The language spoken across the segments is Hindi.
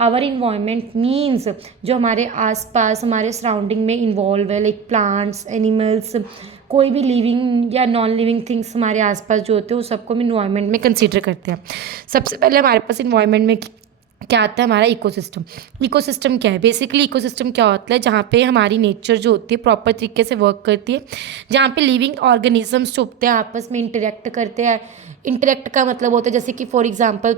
आवर इन्वायरमेंट मीन्स जो हमारे आसपास हमारे सराउंडिंग में इन्वॉल्व है, लाइक प्लांट्स, एनिमल्स, कोई भी लिविंग या नॉन लिविंग थिंग्स हमारे आसपास जो होते हैं, वो सबको हम इन्वायरमेंट में कंसीडर करते हैं। सबसे पहले हमारे पास इन्वायरमेंट में क्या आता है, हमारा इकोसिस्टम। इकोसिस्टम क्या है? बेसिकली इकोसिस्टम क्या होता है, जहाँ पे हमारी नेचर जो होती है प्रॉपर तरीके से वर्क करती है, जहाँ पे लिविंग ऑर्गेनिजम्स जो होते हैं आपस में इंटरेक्ट करते हैं। इंटरेक्ट का मतलब होता है जैसे कि फॉर एग्जांपल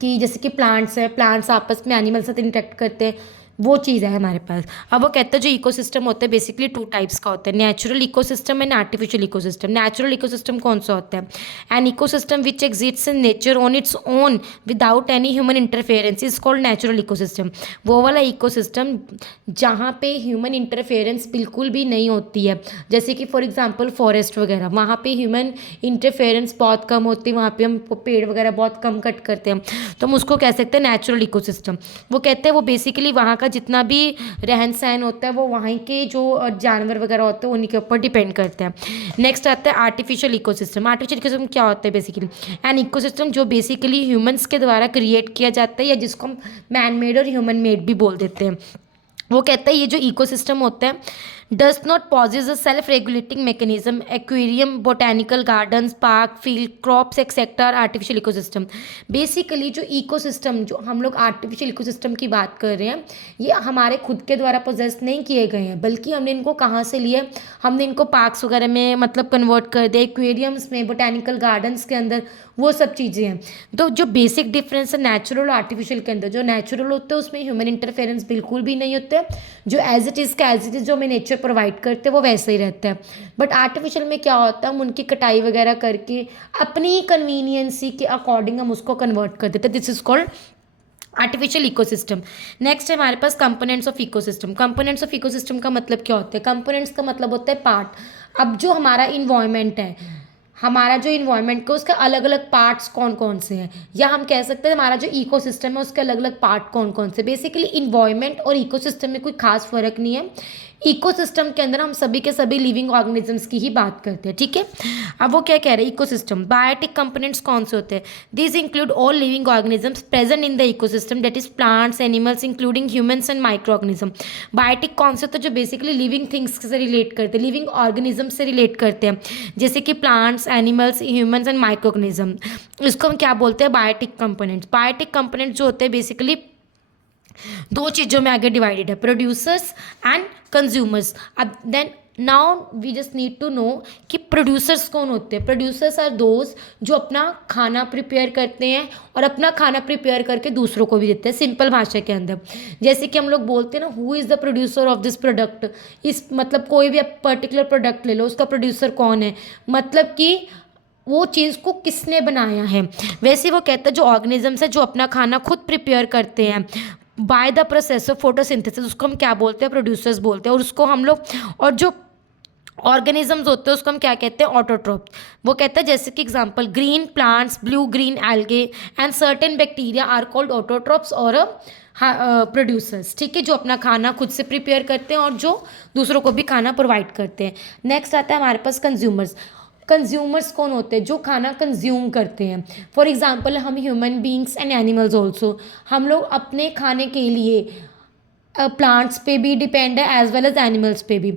कि जैसे कि प्लांट्स हैं, प्लांट्स आपस में एनिमल साथ इंटरेक्ट करते हैं, वो चीज़ है हमारे पास। अब वो कहते हैं जो इकोसिस्टम होता है बेसिकली टू टाइप्स का होता है, natural ecosystem and artificial ecosystem. Natural ecosystem कौन सा होता है? An ecosystem which exists in nature on its own without any human interference is called natural ecosystem. वो वाला इकोसिस्टम जहाँ पे ह्यूमन इंटरफेरेंस बिल्कुल भी नहीं होती है, जैसे कि फॉर एग्जांपल फॉरेस्ट वगैरह, वहाँ पे ह्यूमन इंटरफेरेंस बहुत कम होती है, वहाँ पे हम पेड़ वगैरह बहुत कम कट करते हैं, तो हम उसको कह सकते हैं नेचुरल इकोसिस्टम। वो कहते हैं वो बेसिकली वहाँ का जितना भी रहन सहन होता है वो वहीं के जो जानवर वगैरह होते हैं उन्हीं के ऊपर डिपेंड करते हैं। नेक्स्ट आता है आर्टिफिशियल इकोसिस्टम। आर्टिफिशियल इकोसिस्टम क्या होता है? बेसिकली एन इकोसिस्टम जो बेसिकली ह्यूमंस के द्वारा क्रिएट किया जाता है, या जिसको हम मैन मेड और ह्यूमन मेड भी बोल देते हैं। वो कहता है ये जो इकोसिस्टम होता है does not possess a self regulating mechanism, aquarium, botanical gardens, park, field, crops etcetera, artificial ecosystem. Basically जो इकोसिस्टम, जो हम लोग आर्टिफिशियल इकोसिस्टम की बात कर रहे हैं, ये हमारे खुद के द्वारा पोजेस नहीं किए गए हैं, बल्कि हमने इनको कहाँ से लिए? हमने इनको पार्क्स वगैरह में मतलब कन्वर्ट कर दिया, एक्वेरियम्स में, बोटेनिकल गार्डन्स के अंदर, वो सब चीज़ें हैं। तो जो बेसिक डिफरेंस है नेचुरल और आर्टिफिशियल के अंदर, जो नेचुरल होते हैं उसमें ह्यूमन इंटरफेरेंस बिल्कुल भी नहीं होते, जो एज इट इज़ का एज इट इज़ जो हमें नेचर प्रोवाइड करते हैं वो वैसे ही रहता है। बट आर्टिफिशियल में क्या होता है, हम उनकी कटाई वगैरह करके अपनी कन्वीनियंसी के अकॉर्डिंग हम उसको कन्वर्ट कर देते हैं। This is called artificial ecosystem. Next है हमारे पास components of ecosystem. Components of ecosystem का मतलब क्या होता है? कंपोनेंट्स का मतलब होता है पार्ट। अब जो हमारा इन्वायरमेंट है, हमारा जो इन्वायरमेंट का उसके अलग अलग पार्ट्स कौन कौन से हैं, या हम कह सकते हैं हमारा जो इकोसिस्टम है उसके अलग अलग पार्ट कौन कौन से। बेसिकली इन्वायरमेंट और इकोसिस्टम में कोई खास फर्क नहीं है। इकोसिस्टम के अंदर हम सभी के सभी लिविंग ऑर्गेनिजम्स की ही बात करते हैं, ठीक है। अब वो क्या कह रहे हैं, इकोसिस्टम बायोटिक कंपोनेंट्स कौन से होते हैं? This include all living organisms present in the ecosystem, that is plants, animals including humans and micro organism. Biotic कौन से होते हैं? जो बेसिकली लिविंग थिंग्स से रिलेट करते हैं, लिविंग ऑर्गेनिजम्स से रिलेट करते हैं, जैसे कि plants, animals, humans and micro organism. इसको हम क्या बोलते हैं? Biotic components. बायोटिक कंपोनेंट्स जो होते हैं बेसिकली दो चीज़ों में आगे डिवाइडेड है, प्रोड्यूसर्स एंड कंज्यूमर्स। अब then now we just need to know कि प्रोड्यूसर्स कौन होते हैं। प्रोड्यूसर्स आर दोज जो अपना खाना प्रिपेयर करते हैं और अपना खाना प्रिपेयर करके दूसरों को भी देते हैं, सिंपल भाषा के अंदर। जैसे कि हम लोग बोलते हैं ना, who is the producer of this product. इस मतलब कोई भी पर्टिकुलर प्रोडक्ट ले लो, उसका प्रोड्यूसर कौन है, मतलब कि वो चीज़ को किसने बनाया है। वैसे वो कहता है जो ऑर्गेनिजम्स है जो अपना खाना खुद प्रिपेयर करते हैं by the process of photosynthesis, उसको हम क्या बोलते हैं? प्रोड्यूसर्स बोलते हैं। और उसको हम लोग, और जो ऑर्गेनिजम्स होते हैं उसको हम क्या कहते हैं? ऑटोट्रोप। वो कहता है जैसे कि example green plants, blue green algae and certain bacteria are called autotrophs और प्रोड्यूसर्स, ठीक है, जो अपना खाना खुद से प्रिपेयर करते हैं और जो दूसरों को भी खाना प्रोवाइड करते हैं। नेक्स्ट आता है हमारे पास कंज्यूमर्स। कंज्यूमर्स कौन होते हैं? जो खाना कंज्यूम करते हैं। फॉर एग्जांपल हम human beings and animals also, हम लोग अपने खाने के लिए प्लांट्स पे भी डिपेंड है एज वेल एज एनिमल्स पे भी।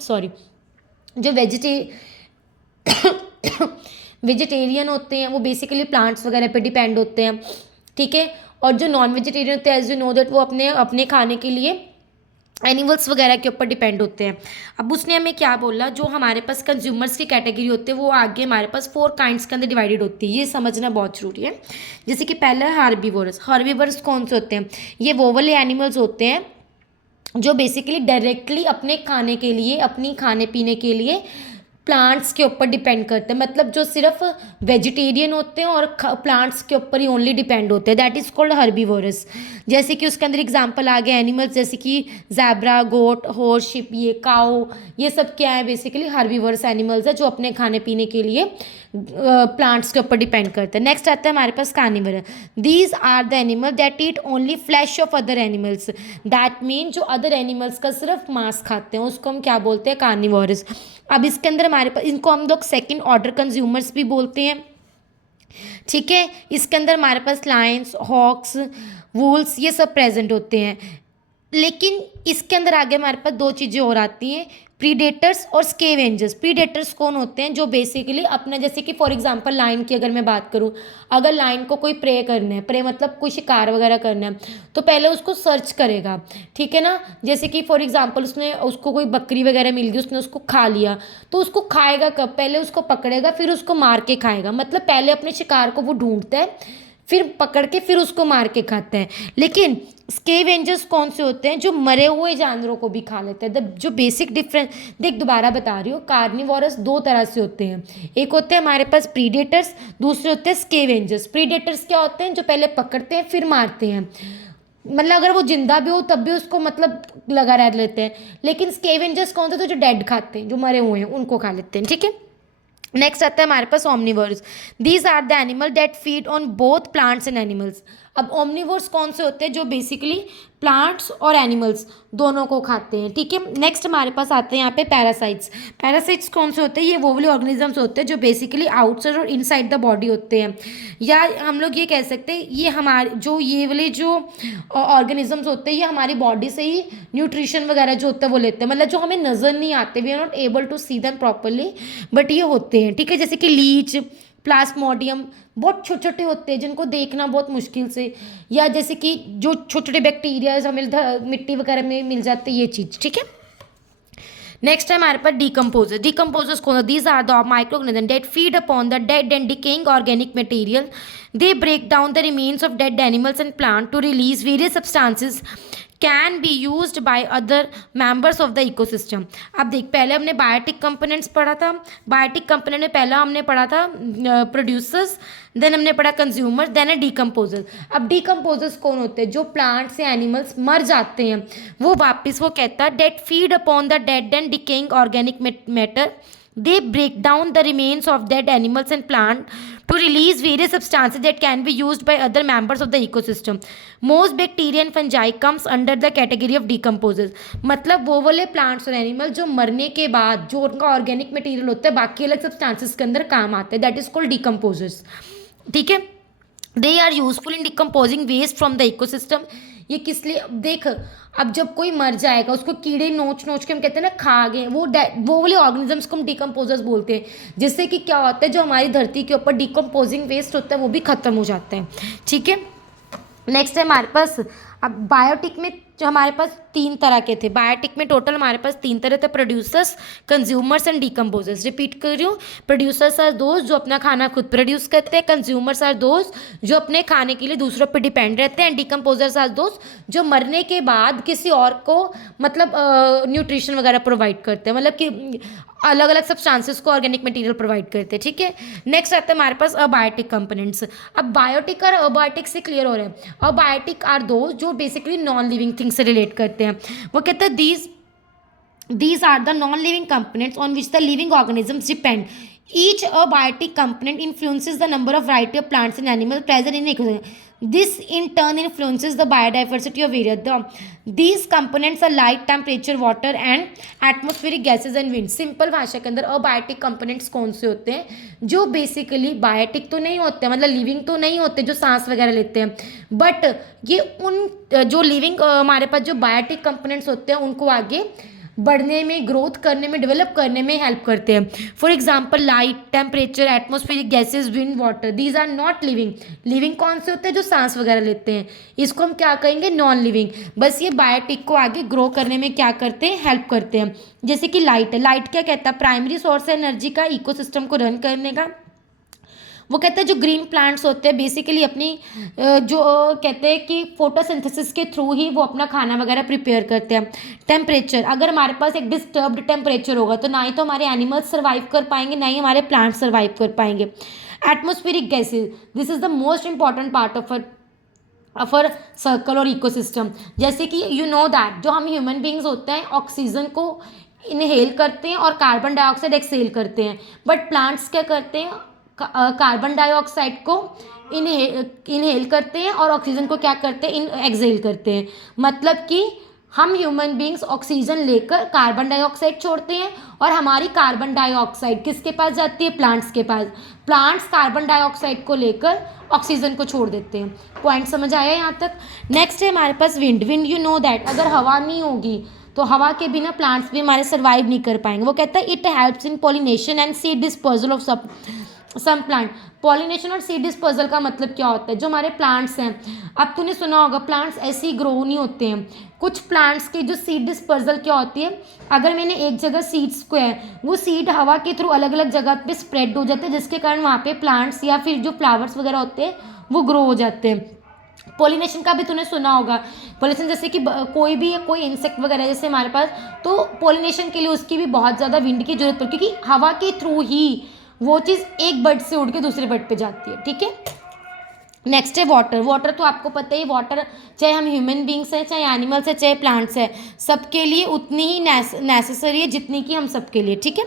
सॉरी। जो वेजिटेरियन होते हैं वो बेसिकली प्लांट्स वगैरह पे डिपेंड होते हैं, ठीक है। और जो नॉन वेजिटेरियन होते हैं एज यू नो दैट वो अपने अपने खाने के लिए एनिमल्स वगैरह के ऊपर डिपेंड होते हैं। अब उसने हमें क्या बोला, जो हमारे पास कंज्यूमर्स की कैटेगरी होते हैं वो आगे हमारे पास 4 काइंड्स के अंदर डिवाइडेड होती है, ये समझना बहुत जरूरी है। जैसे कि पहला है हार्बीवोरस। हार्बीवोरस कौन से होते हैं? ये वो वाले एनिमल्स होते हैं जो बेसिकली डायरेक्टली अपने खाने के लिए, अपनी खाने पीने के लिए प्लांट्स के ऊपर डिपेंड करते हैं, मतलब जो सिर्फ वेजिटेरियन होते हैं और प्लांट्स के ऊपर ही ओनली डिपेंड होते हैं, दैट इज कॉल्ड हर्बीवोरस। जैसे कि उसके अंदर एग्जांपल आ गए एनिमल्स जैसे कि जैब्रा, गोट, हॉर्स, शिप, ये काऊ, ये सब क्या है? बेसिकली हर्बीवोरस एनिमल्स है जो अपने खाने पीने के लिए प्लांट्स के ऊपर डिपेंड करते हैं। नेक्स्ट आता है हमारे पास carnivore. These are the animal that eat only flesh of other animals, that mean जो अदर एनिमल्स का सिर्फ मांस खाते हैं उसको हम क्या बोलते हैं? कार्निवोरस। अब इसके अंदर हमारे पास इनको हम लोग सेकंड ऑर्डर कंज्यूमर्स भी बोलते हैं, ठीक है। इसके अंदर हमारे पास लायंस, हॉक्स, वुल्स ये सब प्रेजेंट होते हैं। लेकिन इसके अंदर आगे हमारे पास दो चीज़ें और आती हैं, प्रीडेटर्स और स्केवेंजर्स। प्रीडेटर्स कौन होते हैं? जो बेसिकली अपना, जैसे कि फॉर एग्जांपल लायन की अगर मैं बात करूं, अगर लायन को कोई प्रे करना है, प्रे मतलब कोई शिकार वगैरह करना है, तो पहले उसको सर्च करेगा, ठीक है ना। जैसे कि फॉर एग्जांपल उसने, उसको कोई बकरी वगैरह मिल गई, उसने उसको खा लिया, तो उसको खाएगा कब? पहले उसको पकड़ेगा, फिर उसको मार के खाएगा। मतलब पहले अपने शिकार को वो ढूंढता है, फिर पकड़ के फिर उसको मार के खाता है। लेकिन स्केवेंजर्स कौन से होते हैं? जो मरे हुए जानवरों को भी खा लेते हैं। जो बेसिक डिफरेंस, देख दोबारा बता रही हूँ, कार्निवोरस दो तरह से होते हैं। एक होते हैं हमारे पास प्रीडेटर्स, दूसरे होते हैं स्केवेंजर्स। प्रीडेटर्स क्या होते हैं? जो पहले पकड़ते हैं फिर मारते हैं, मतलब अगर वो जिंदा भी हो तब भी उसको मतलब लगा रह लेते हैं। लेकिन स्केवेंजर्स कौन से? तो जो डेड खाते हैं, जो मरे हुए हैं उनको खा लेते हैं, ठीक है। नेक्स्ट आता है हमारे पास omnivores. These are the animal that feed on both plants and animals. अब ओमनिवर्स कौन से होते हैं? जो बेसिकली प्लांट्स और एनिमल्स दोनों को खाते हैं, ठीक है। नेक्स्ट हमारे पास आते हैं यहाँ पे पैरासाइट्स। पैरासाइट्स कौन से होते हैं? ये वो वाले ऑर्गेनिजम्स होते हैं जो बेसिकली आउटसाइड और इनसाइड द बॉडी होते हैं, या हम लोग ये कह सकते हैं ये हमारे जो ये वाले जो ऑर्गेनिजम्स होते हैं ये हमारी बॉडी से ही न्यूट्रिशन वगैरह जो होता है वो लेते हैं। मतलब जो हमें नज़र नहीं आते, we are not able to see them properly, but ये होते हैं, ठीक है। जैसे कि लीच, प्लाज्मोडियम, बहुत छोटे छोटे होते हैं जिनको देखना बहुत मुश्किल से, या जैसे कि जो छोटे छोटे बैक्टीरियाज हमें मिट्टी वगैरह में मिल जाते हैं, ये चीज़, ठीक है। नेक्स्ट है हमारे पास डीकम्पोजर्स। डीकम्पोजर्स कौन? These are the microorganism that feed upon the dead and decaying organic material. They break down the remains of dead animals and plant to release various substances can be used by other members of the ecosystem. अब देख, पहले हमने बायोटिक कंपोनेंट्स पढ़ा था। बायोटिक कंपोनेंट में पहला हमने पढ़ा था प्रोड्यूसर्स, देन हमने पढ़ा कंज्यूमर, देन है डीकम्पोजर्स। अब डीकम्पोजर्स कौन होते हैं? जो प्लांट्स या एनिमल्स मर जाते हैं, वो वापस, वो कहता है that feed upon the dead and decaying organic matter. They break down the remains of dead animals and plant to release various substances that can be used by other members of the ecosystem. Most bacteria and fungi comes under the category of decomposers. मतलब वो वाले प्लांट्स और एनिमल जो मरने के बाद जो उनका ऑर्गेनिक मटेरियल होता है बाकी अलग सब्सटेंसेस के अंदर काम आते हैं, दैट इज कॉल्ड डिकम्पोजर्स, ठीक है। They are useful in decomposing waste from the ecosystem. ये किस लिए? देख, अब जब कोई मर जाएगा उसको कीड़े नोच नोच के हम कहते हैं ना खा गए, वो वाले ऑर्गेनिजम्स को हम डिकम्पोजर्स बोलते हैं। जिससे कि क्या होता है, जो हमारी धरती के ऊपर डिकम्पोजिंग वेस्ट होता है वो भी खत्म हो जाता है, ठीक है। नेक्स्ट है हमारे पास, अब बायोटिक में जो हमारे पास तीन तरह के थे, बायोटिक में टोटल हमारे पास तीन तरह थे, producers, consumers and decomposers. Repeat कर रही हूँ, प्रोड्यूसर्स आर दोस्त जो अपना खाना खुद प्रोड्यूस करते हैं, कंज्यूमर्स आर दोस्त जो अपने खाने के लिए दूसरों पर डिपेंड रहते हैं, डीकम्पोजर्स आर दोस्त जो मरने के बाद किसी और को मतलब न्यूट्रिशन वगैरह प्रोवाइड करते हैं, मतलब कि अलग अलग सब्सटेंसेस को ऑर्गेनिक मटेरियल प्रोवाइड करते हैं, ठीक है। नेक्स्ट आता है हमारे पास अबायोटिक कंपोनेंट्स। अब बायोटिक और अबायोटिक से क्लियर हो रहे हैं। अबायोटिक आर दो जो बेसिकली नॉन लिविंग थिंग से रिलेट करते हैं। वो कहते हैं these are the non-living components on which the living organisms depend. Each abiotic component influences the number of variety of plants and animals present in ecosystem. This in turn influences the biodiversity of area. These components are light, temperature, water and atmospheric gases and wind. Simple भाषा के अंदर अबायोटिक कंपोनेंट्स कौन से होते हैं? जो बेसिकली बायोटिक तो नहीं होते, मतलब लिविंग तो नहीं होते, जो सांस वगैरह लेते हैं, बट ये उन जो लिविंग हमारे पास जो बायोटिक कंपोनेंट्स होते हैं उनको आगे बढ़ने में, ग्रोथ करने में, डेवलप करने में हेल्प करते हैं। For example light, temperature, atmospheric gases, wind, water, these are not living. Living कौन से होते हैं? जो सांस वगैरह लेते हैं, इसको हम क्या कहेंगे? Non living. बस ये बायोटिक को आगे ग्रो करने में क्या करते हैं? हेल्प करते हैं। जैसे कि लाइट है, लाइट क्या कहता है? प्राइमरी सोर्स है एनर्जी का इकोसिस्टम को रन करने का। वो कहते हैं जो ग्रीन प्लांट्स होते हैं बेसिकली अपनी जो कहते हैं कि फोटोसिंथेसिस के थ्रू ही वो अपना खाना वगैरह प्रिपेयर करते हैं। टेम्परेचर, अगर हमारे पास एक डिस्टर्ब्ड टेम्परेचर होगा तो ना ही तो हमारे एनिमल्स सर्वाइव कर पाएंगे, ना ही हमारे प्लांट्स सर्वाइव कर पाएंगे। Atmospheric gases, this is the most important part of our circle और इकोसिस्टम। जैसे कि यू नो दैट जो हम ह्यूमन बींग्स होते हैं ऑक्सीजन को इनहेल करते हैं और कार्बन डाइऑक्साइड एक्सहेल करते हैं, बट प्लांट्स क्या करते हैं? कार्बन डाइऑक्साइड को इनहेल करते हैं और ऑक्सीजन को क्या करते हैं? एक्सहेल करते हैं। मतलब कि हम ह्यूमन बींग्स ऑक्सीजन लेकर कार्बन डाइऑक्साइड छोड़ते हैं और हमारी कार्बन डाइऑक्साइड किसके पास जाती है, प्लांट्स के पास। प्लांट्स कार्बन डाइऑक्साइड को लेकर ऑक्सीजन को छोड़ देते हैं। पॉइंट समझ आया यहाँ तक। नेक्स्ट है हमारे पास wind. Wind you know that अगर हवा नहीं होगी तो हवा के बिना प्लांट्स भी हमारे सर्वाइव नहीं कर पाएंगे। वो कहता है it helps in pollination and seed dispersal of some plant. Pollination और सीड डिस्पर्सल का मतलब क्या होता है, जो हमारे प्लांट्स हैं, अब तूने सुना होगा प्लांट्स ऐसे ही ग्रो नहीं होते हैं। कुछ प्लांट्स की जो सीड डिस्पर्सल क्या होती है, अगर मैंने एक जगह सीड्स को है वो सीड हवा के थ्रू अलग अलग जगह पे स्प्रेड हो जाते हैं, जिसके कारण वहाँ पे प्लांट्स या फिर जो फ्लावर्स वगैरह होते हैं वो ग्रो हो जाते हैं। पॉलिनेशन का भी तूने सुना होगा। पॉलिनेशन जैसे कि कोई भी कोई इंसेक्ट वगैरह जैसे हमारे पास, तो पॉलिनेशन के लिए उसकी भी बहुत ज़्यादा विंड की जरूरत पड़ती है, क्योंकि हवा के थ्रू ही वो चीज़ एक बर्ड से उड़ के दूसरे बर्ड पे जाती है। ठीक है। नेक्स्ट है वाटर। वाटर तो आपको पता ही, वाटर चाहे हम ह्यूमन बींग्स हैं, चाहे एनिमल्स हैं, चाहे प्लांट्स हैं, सबके लिए उतनी ही नेसेसरी है जितनी कि हम सबके लिए। ठीक है।